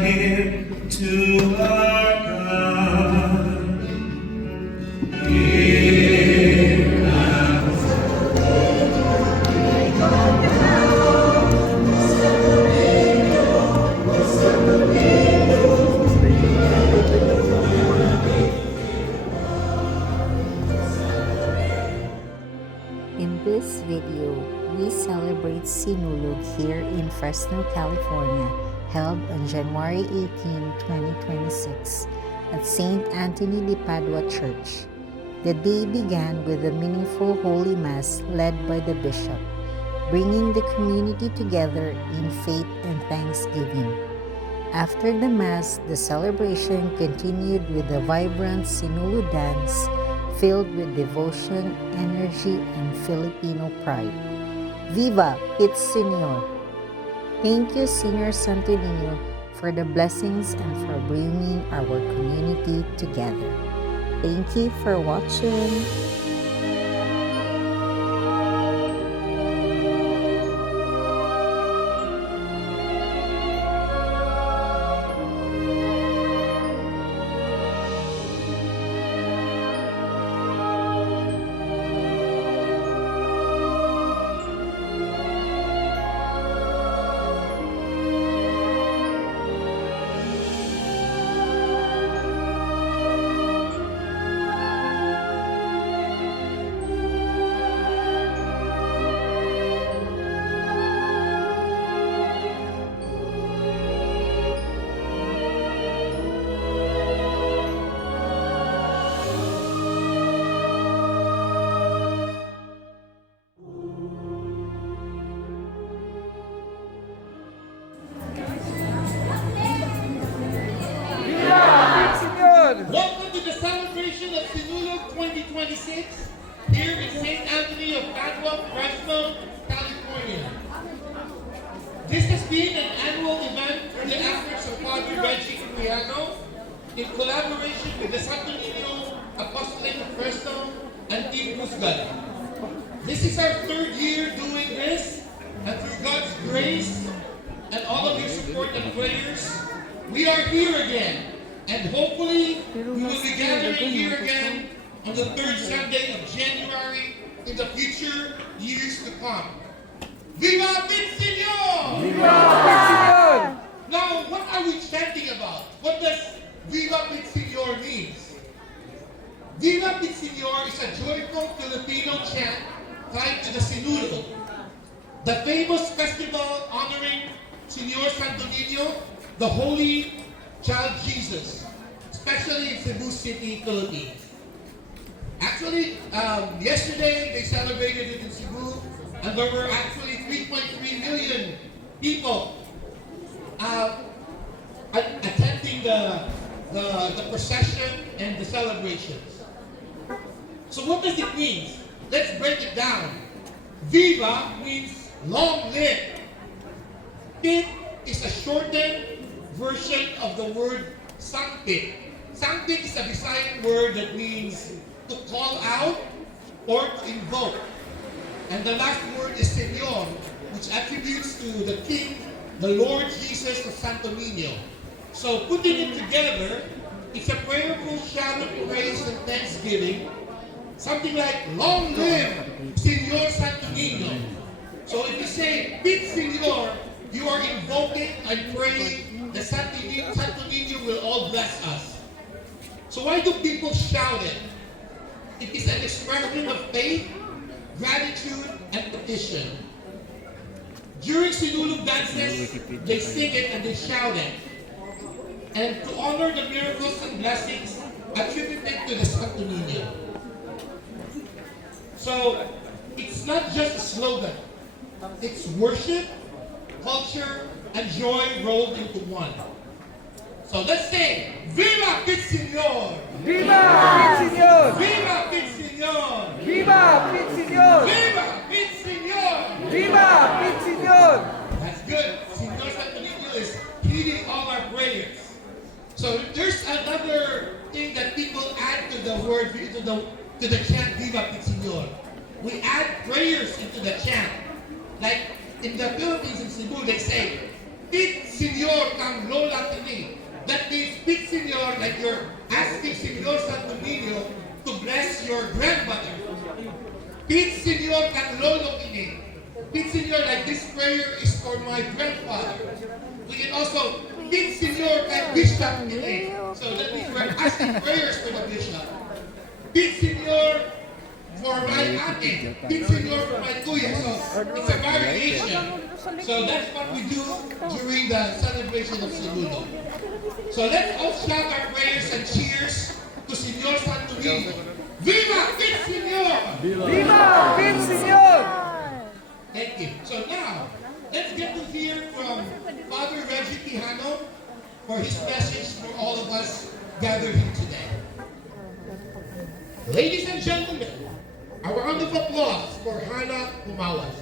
hymn to our God. Hear our In this video, we celebrate Sinulog here in Fresno, California, held on January 18, 2026 at St. Anthony de Padua Church. The day began with a meaningful Holy Mass led by the Bishop, bringing the community together in faith and thanksgiving. After the Mass, the celebration continued with a vibrant Sinulog dance filled with devotion, energy, and Filipino pride. Viva, it's Señor! Thank you, Señor Santo Niño, for the blessings and for bringing our community together. Thank you for watching. Welcome to the celebration of Sinulog 2026 here in St. Anthony of Padua, Fresno, California. This has been an annual event through the efforts of Padre Filipino in collaboration with the Santo Niño Apostolate of Fresno and Team Musgal. This is our third year doing this, and through God's grace and all of your support and prayers, we are here again. And hopefully, we will be gathering here again on the third Sunday of January in the future years to come. Viva Señor! Viva! Now, what are we chanting about? What does Viva Señor mean? Viva Señor is a joyful Filipino chant tied to the Sinulog, the famous festival honoring Señor Santo Niño, the Holy Child Jesus, especially in Cebu City, Philippines. Actually, yesterday they celebrated it in Cebu, and there were actually 3.3 million people attending the procession and the celebrations. So what does it mean? Let's break it down. Viva means long live. It is a shortened version of the word sancti. Sancti is a Visayan word that means to call out or to invoke. And the last word is Señor, which attributes to the King, the Lord Jesus of Santo Niño. So putting it together, it's a prayerful shout of praise and thanksgiving. Something like, long live Señor Santo Niño. So if you say, Pit Señor, you are invoking and praying that Santo Niño will all bless us. So why do people shout it? It is an expression of faith, gratitude, and petition. During Sinulog dances, they sing it and they shout it. And to honor the miracles and blessings attributed to the Santo Niño. So, it's not just a slogan. It's worship, culture, and joy rolled into one. So let's say, Viva Pit Señor! Viva Señor! Viva Pit Señor! Viva Señor! Viva Pit Señor! Viva Señor! That's good. Señor Santo Niño is heeding all our prayers. So there's another thing that people add to the word, to the chant Viva Pit Señor. We add prayers into the chant. Like in the Philippines, in Cebu, they say, Pit Señor kang lola tini. That means Pit Señor, like you're asking Señor Santo Niño to bless your grandmother. Pit Señor kang lolo tini. Pit Señor, like this prayer is for my grandfather. We can also Pit Señor kang bishop tini. So that means we're asking prayers for the bishop. Pit Señor for my ate. Pit Señor for my kuya. So it's a variation. So that's what we do during the celebration of Sinulog. So let's all shout our prayers and cheers to Señor Santo Niño. Viva Pit Señor! Viva, Pit Señor! Thank you. So now, let's get to hear from Father Reggie Quijano for his message for all of us gathered here today. Ladies and gentlemen, a round of applause for Hannah Pumawas.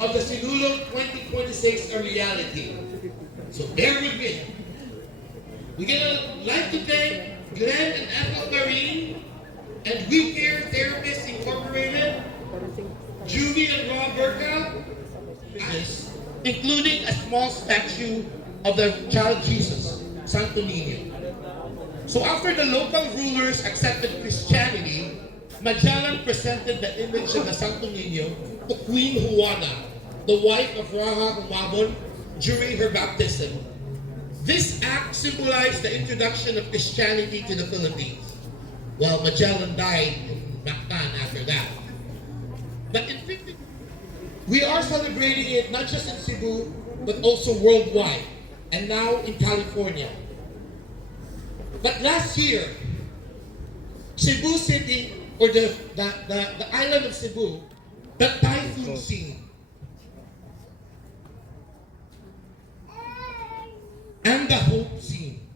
Of the Sinulog 2026 a reality. So bear with me. We're gonna like to thank Glenn and Ethel Marine and We Care Therapists Incorporated, Judy and Rob Burka, including a small statue of the child Jesus, Santo Niño. So after the local rulers accepted Christianity, Magellan presented the image of the Santo Niño to Queen Juana, the wife of Raha Humabon, during her baptism. This act symbolized the introduction of Christianity to the Philippines, while Magellan died in Mactan after that. But we are celebrating it not just in Cebu, but also worldwide, and now in California. But last year, Cebu City, or the island of Cebu, the typhoon scene, and the hope scene.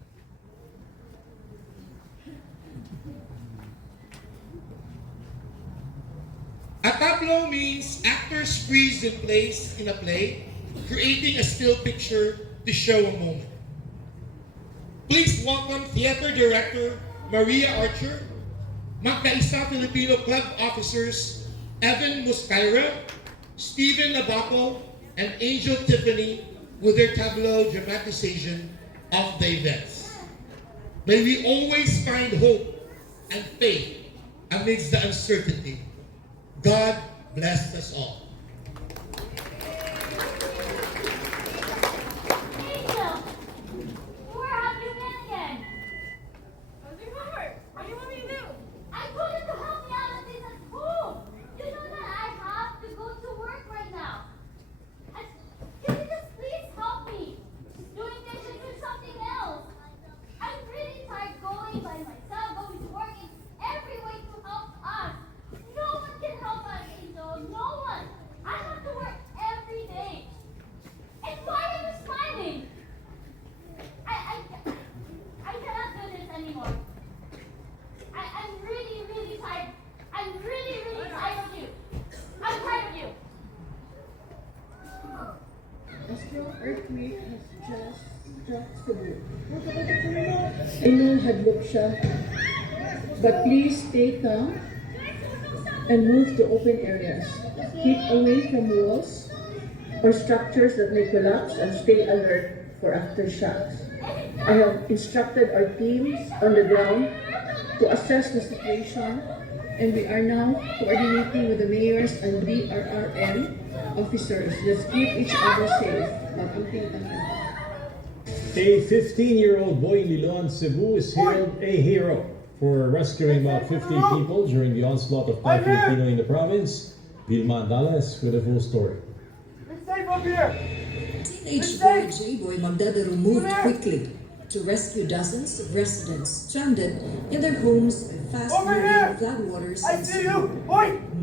A tableau means actors freeze in place in a play, creating a still picture to show a moment. Please welcome theater director Maria Archer, Magkaisa Filipino club officers Evan Muscaira, Stephen Nabaco, and Angel Tiffany with their tableau dramatization of the events. May we always find hope and faith amidst the uncertainty. God bless us all. Angel! Where have you been again? Nothing more. What do you want me to do? I told you to help me out with this at home. You know that I have to go to work right now. Can you just please help me? Doing dishes or something else. I'm really tired going by myself, going to work in every way to help us. No one can help us, Angel. No one. Mary has just dropped Cebu. I know hadlok siya, but please stay calm and move to open areas. Keep away from walls or structures that may collapse and stay alert for aftershocks. I have instructed our teams on the ground to assess the situation, and we are now coordinating with the mayors and DRRM officers. Let's keep each other safe. A 15-year-old boy in Liloan, Cebu is hailed a hero for rescuing about 50 people during the onslaught of Thai Filipino in the province. Vilma Dallas with a full story. Teenage boy J-Boy Magdadaro moved quickly to rescue dozens of residents stranded in their homes by fast-moving floodwaters in Cebu.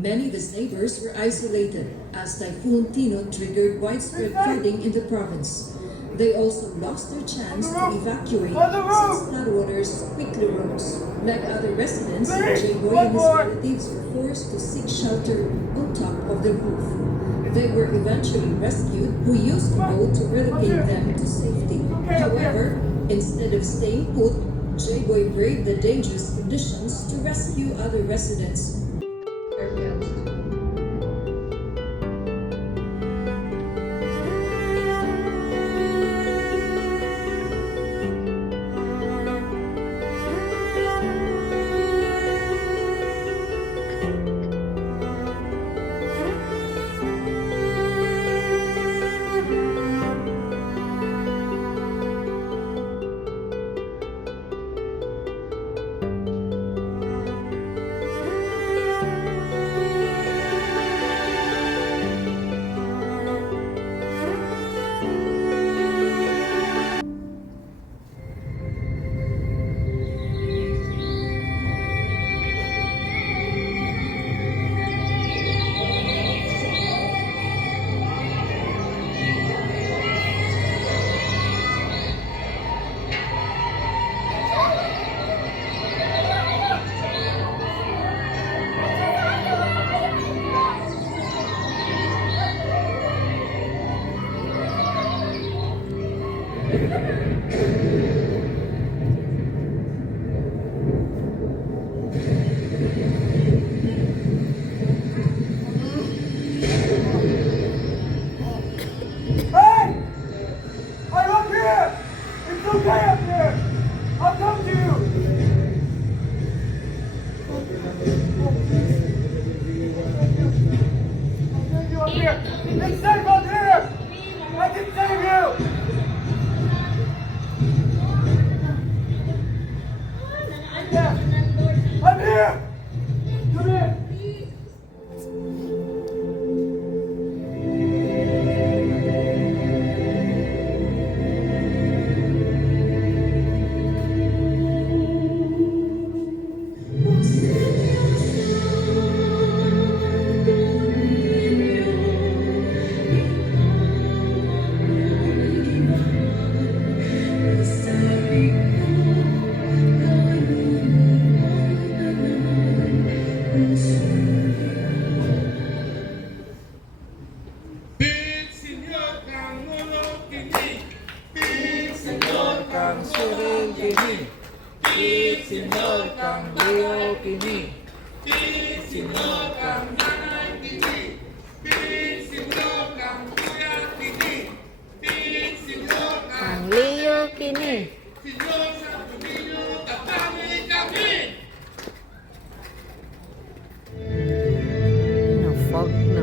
Many of his neighbors were isolated as Typhoon Tino triggered widespread flooding in the province. They also lost their chance to evacuate since floodwaters quickly rose. Like other residents, J-Boy and his relatives were forced to seek shelter on top of the roof. They were eventually rescued, who used the boat to relocate them to safety. However, instead of staying put, J-Boy braved the dangerous conditions to rescue other residents. Ang Leo kini. Señor Santo Niño, tapame kami! Na-fog na.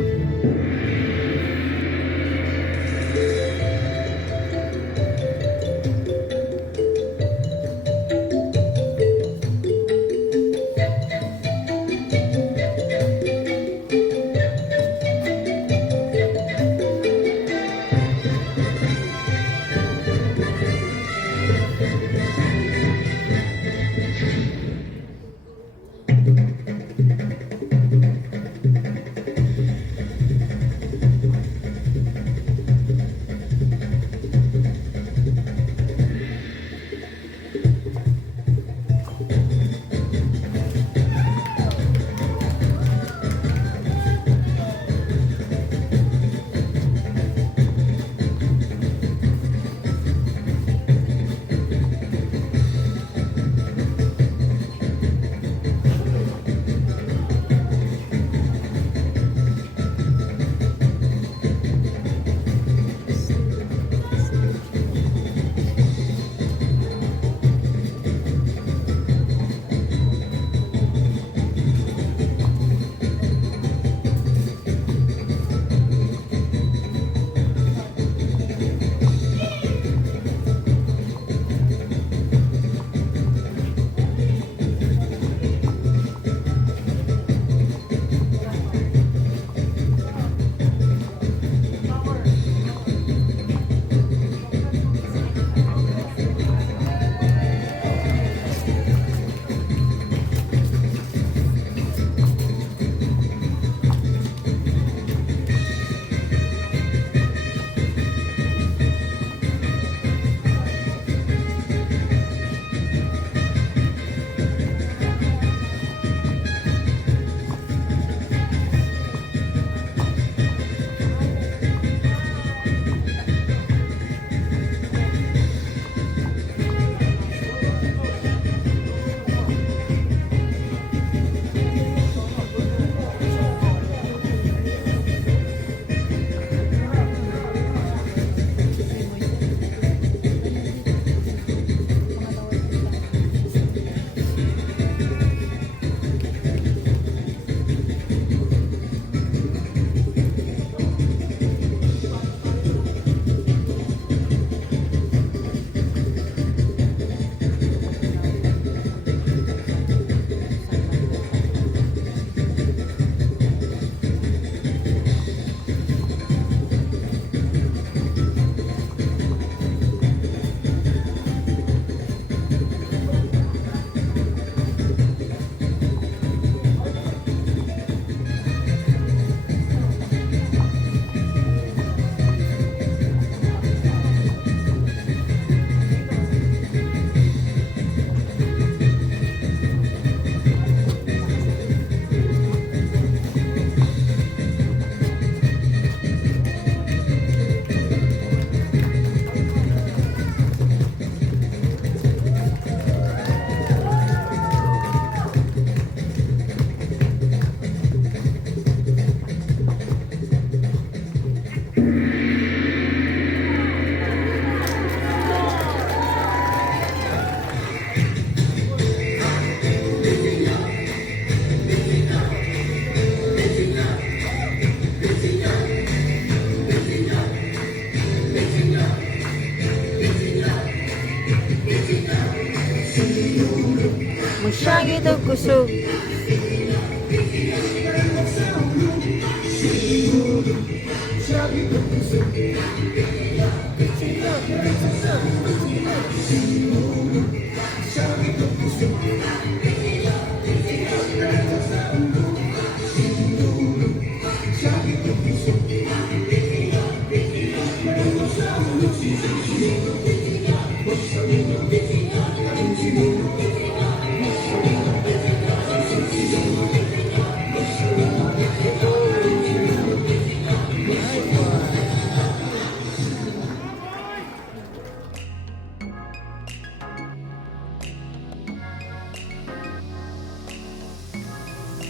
Musyagi daw kusog.